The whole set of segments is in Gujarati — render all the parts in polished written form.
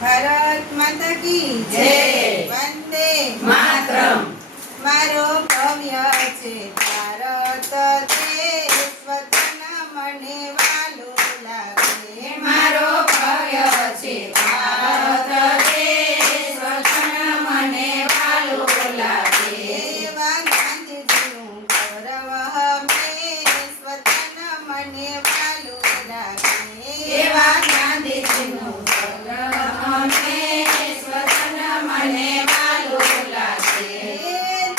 ભારત માતા કી જય. વંદે માતરમ. મારો ભવ્ય છે ભારત દેશ, વતન મને વાલું લાગે. મારો ભવ્ય છે ભારત દેશ, વતન મને વાલું લાગે. એવા ગાંધીજીનું ગૌરવ હંમેશ, વતન મને વાલું લાગે. એવા ગાંધીજીનું ગૌરવ હંમેશ, વતન મને વાલું લાગે.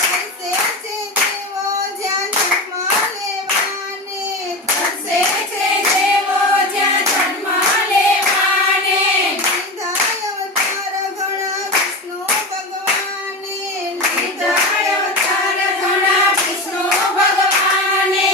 તરસે છે દેવો જ્યાં જન્મ લેવાને, તરસે છે દેવો જ્યાં જન્મ લેવાને. લીધા અવતાર ઘણા વિષ્ણુ ભગવાને, લીધા અવતાર ઘણા વિષ્ણુ ભગવાને.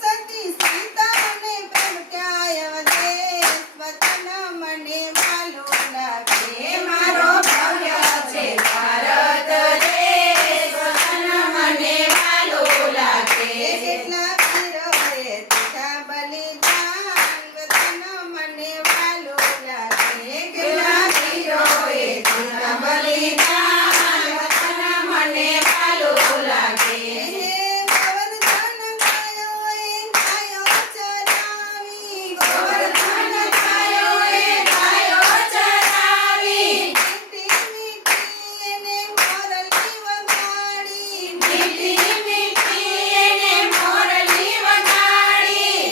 સતી સીતાને પ્રગટ્યા અવધેશ, વતન મને વાલું લાગે. મારો ભવ્ય છે ભારત દેશ, વતન મને વાલું લાગે. કેટલા વીરોએ દીધા બલિદાન, વતન મને વાલું લાગે. કેટલા વીરોએ દીધા બલિદાન, વતન મને વાલું લાગે. ગોવર્ધન ગાયોએ ગાયો ચરાવી, ગોવર્ધન ગાયોએ ગાયો ચરાવી. મીઠી મીઠી એને મોરલી વગાડી, મીઠી મીઠી એને મોરલી વગાડી.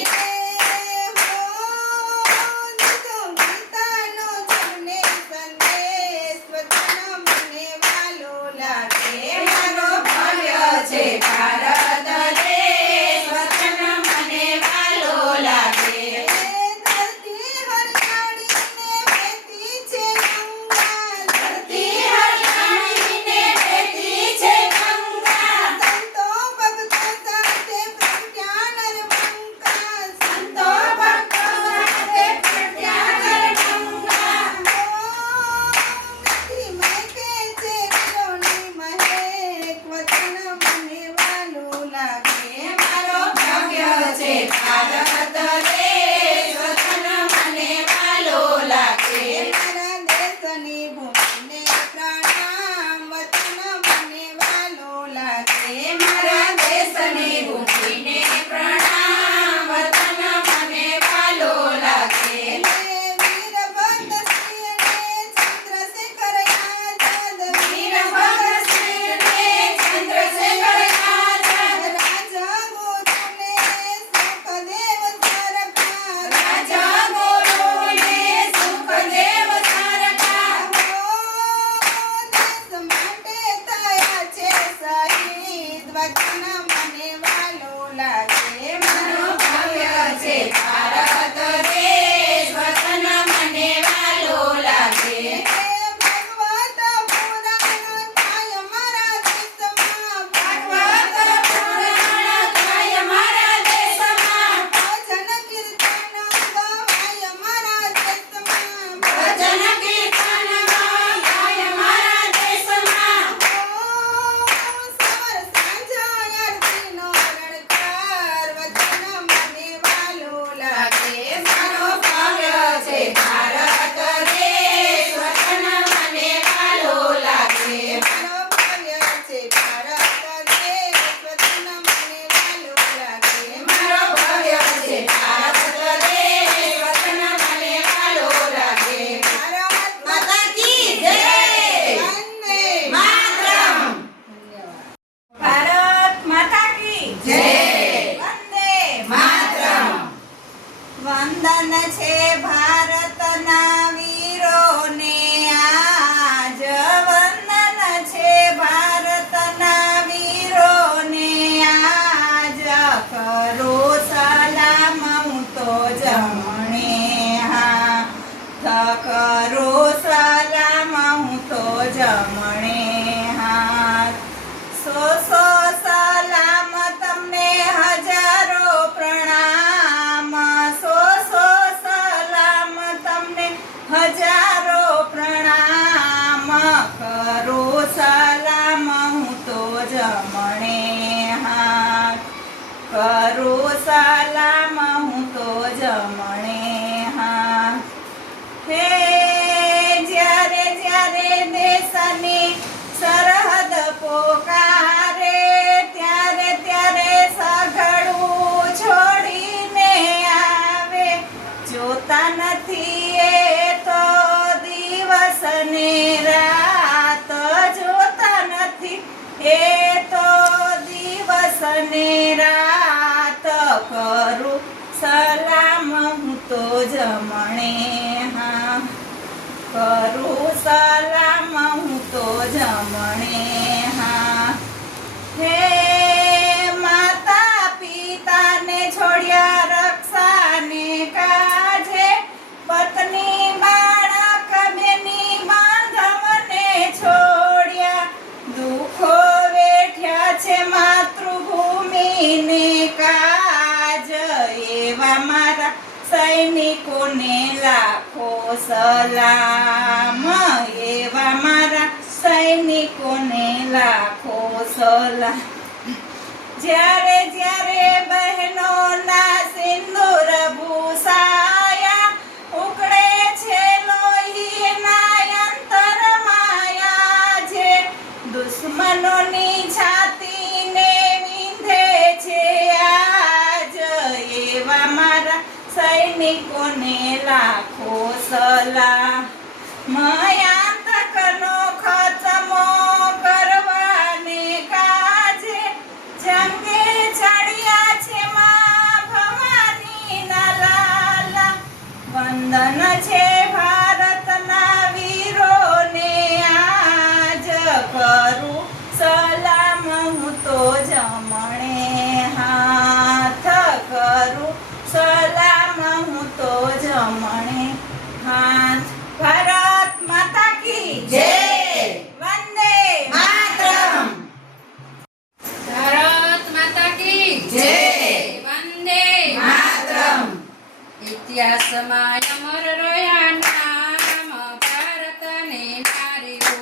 દીધો ગીતાનો સૌને સંદેશ, વતન મને વાલું લાગે. મારો ભવ્ય છે ભારત દેશ, વતન મને વાલું લાગે. ધરતી હરિયાળીને વહેતી છે ગંગા, ધરતી હરિયાળીને વહેતી છે ગંગા. સંતો ભક્તો સાથે પ્રગટ્યા નર્મદા, સંતો ભક્તો સાથે પ્રગટ્યા નર્મદા. મીઠી મહેકે છે વીરોની મહેક, વતન મને વાલું લાગે. મારો ભવ્ય છે ભારત દેશ, વતન મને વાલું લાગે. મારા દેશની ભૂમિને પ્રણામ, વતન મને વાલું લાગે. મારા દેશની ભૂમિને પ્રણામ, વતન મને વાલું લાગે. વીર ભગતસિંહને ચંદ્રશેખર આઝાદ, વીર ભગતસિંહને ચંદ્રશેખર આઝાદ. રાજા ગુરુને સુખદેવ સરકાર, રાજા ગુરુને સુખદેવ સરકાર. દેશ માટે થયા છે શહીદ, વતન મને વાલું લાગે. મારો ભવ્ય છે ભારત દેશ, વતન મને વાલું લાગે. ભગવત પુરાણ થાય મારા દેશમાં, ભાગવત પુરાણ થાય મારા દેશમાં. ભજન કીર્તન ગવાય મારા દેશમાં, ભજન કીર્તન ગાય મારા દેશમાં. સવાર સાંજ આરતીનો રણકાર, વતન મને વાલું લાગે. મારો ભવ્ય છે ભારત દેશ, વતન મને વાલું લાગે. મારો ભવ્ય છે ભારત દેશ, વતન મને વાલું લાગે. મારો ભવ્ય છે ભારત દેશ, વતન મને વાલું લાગે. ભારત માતા કી જય. વંદે માતરમ. ભારત માતા કી જય. વંદે માતરમ. વંદન છે ભારતના વીરોને આજ, વંદન છે ભારતના વીરોને આજ. કરો સલામ હું તો જમણે હાથ, કરો સલામ હું તો જમણે હાથ. સો સલામ તમને હજારો પ્રણામ, સો સલામ તમને હજારો પ્રણામ. કરો સલામ હું તો જમણે હાથ, કરો સલામ હું તો જમણે હાથ. હે દેશની સરહદ પોકારે, ત્યારે ત્યારે સઘળું છોડીને આવે. જોતા નથી એ તો દિવસ ને રાત, જોતા નથી એ તો દિવસ ને રાત. કરું સલામ હું તો જમણે, હા કરું સલામ હું તો જમણે, હા. હે માતા પિતાને છોડ્યા રક્ષાને કાજે, પત્ની બાળક બેની બાંધવને છોડ્યા. દુઃખો વેઠ્યા છે માતૃભૂમિને કાજ, એવા મારા સૈનિકોને લાખો સલામ, એવા મારા સૈનિકોને લાખો સલામ. જ્યારે જ્યારે બહેનોના સિંદૂર ભૂસાયા, ઉકળે છે લોહીના અંતરમાયા છે. દુશ્મનોની છાતીને વિંધે છે આજ, એવા મારા સૈનિકોને લાખો સલામ. મયાંતકનો ખતમો કરવાને કાજે, જંગે ચડ્યા છે માં ભવાનીના લાલા. વંદન છે ભારતના વીરોને આજ, કરું સલામ હું તો જમણે હાથ, કરું સલામ હું તો જમણે હાથ. ભારત માતા કી જય. વંદે માતરમ. ભારત માતા કી જય. વંદે માતરમ. ઇતિહાસમાં અમર રહ્યા નામ ભારતની નારીઓ,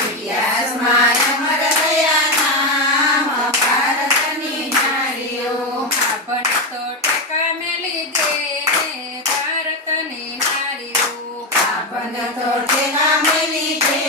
ઇતિહાસમાં અમર રહ્યા નામ ભારતની નારીઓ. આપણને તો ટેકા મેલી દે ભારતની નારીઓ, આપણને તો ટેકા મેલી દે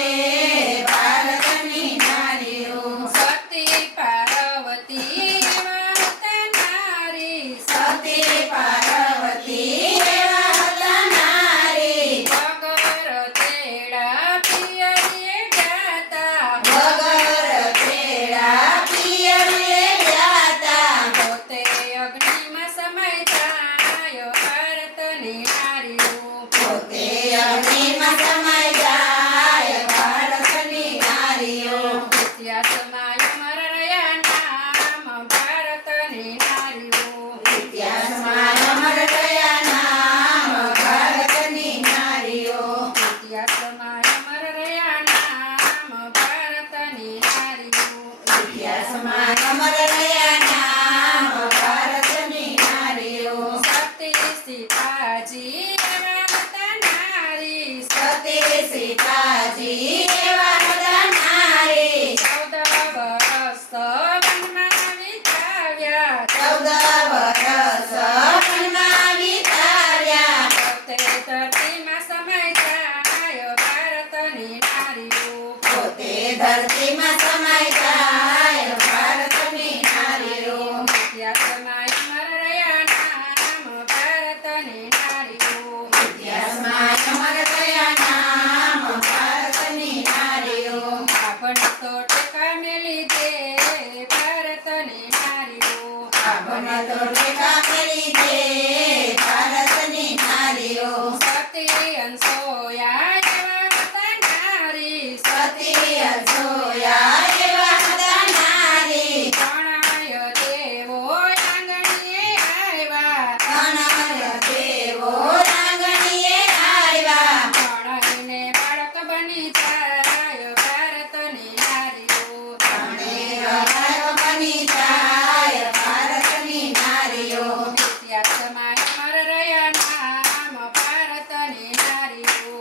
ભારતની નારીઓ. સતી પાર્વતી એવા હતા નારી, સતી પાર્વતી એવા હતા નારી. વગર તેડા પિયરીએ જાતા, વગર પેડા પિયરે જાતા. પોતે અગ્નિમાં સમય જાય ભારતની નારીઓ, પોતે અગ્નિમાં સમાઈ જાય ભારતની નારીઓ. ઇતિહાસમાં અમર રહ્યા નામ ભારતની નારીઓ, ઇતિહાસમાં અમર રહ્યા નામ ભારતની નારીઓ. ઇતિહાસમાં અમર રહ્યા નામ ભારતની નારીઓ, ઇતિહાસમાં અમર રહ્યા નામ ભારતની નારીઓ. સતી સીતાજી એવા હતા નારી, સતી સીતાજી એવા હતા નારી. 14 વર્ષ વનમાં વિતાવ્યા, 14 વર્ષ વનમાં વિતાવ્યા. પોતે ધરતીમાં સમય જાય ભારતની નારીઓ, પોતે ધરતીમાં સમાઈ જાય ભારતની નારીઓ. ઇતિહાસમાં અમર રહ્યા નામ ભારતની નારીઓ, ઇતિહાસમાં અમર રહ્યા નામ ભારતની નારીઓ. આપણને તો ટેકા મેલી દે ભારતની નારીઓ, આપણને તો ટેકા મેલી દે ભારતની નારીઓ. સતી અનસોયા એવા હતા નારી, સતી અજોયા એવા હતા નારી. પ્રણય દેવો આંગણીએ આવ્યા, અનય દેવો રાંગણીએ આવ્યા. પ્રણયને બાળક બની જાય ભારતની નારીઓ, અને રાય બની જાય ભારતની નારીઓ. ઇતિહાસમાં અમર રહ્યા નામ ભારતની નારીઓ,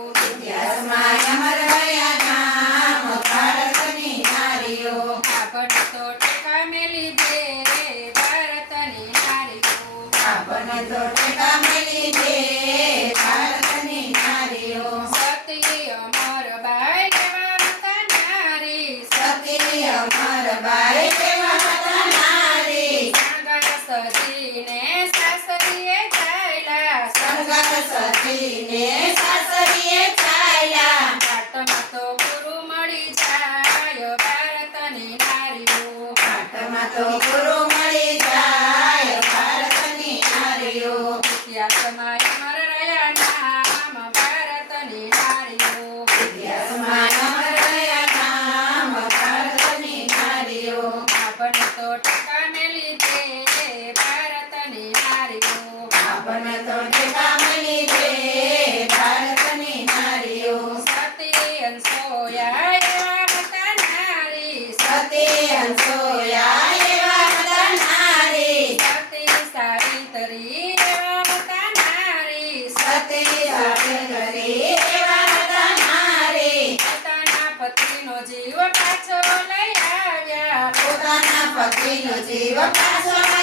જીવ પાછો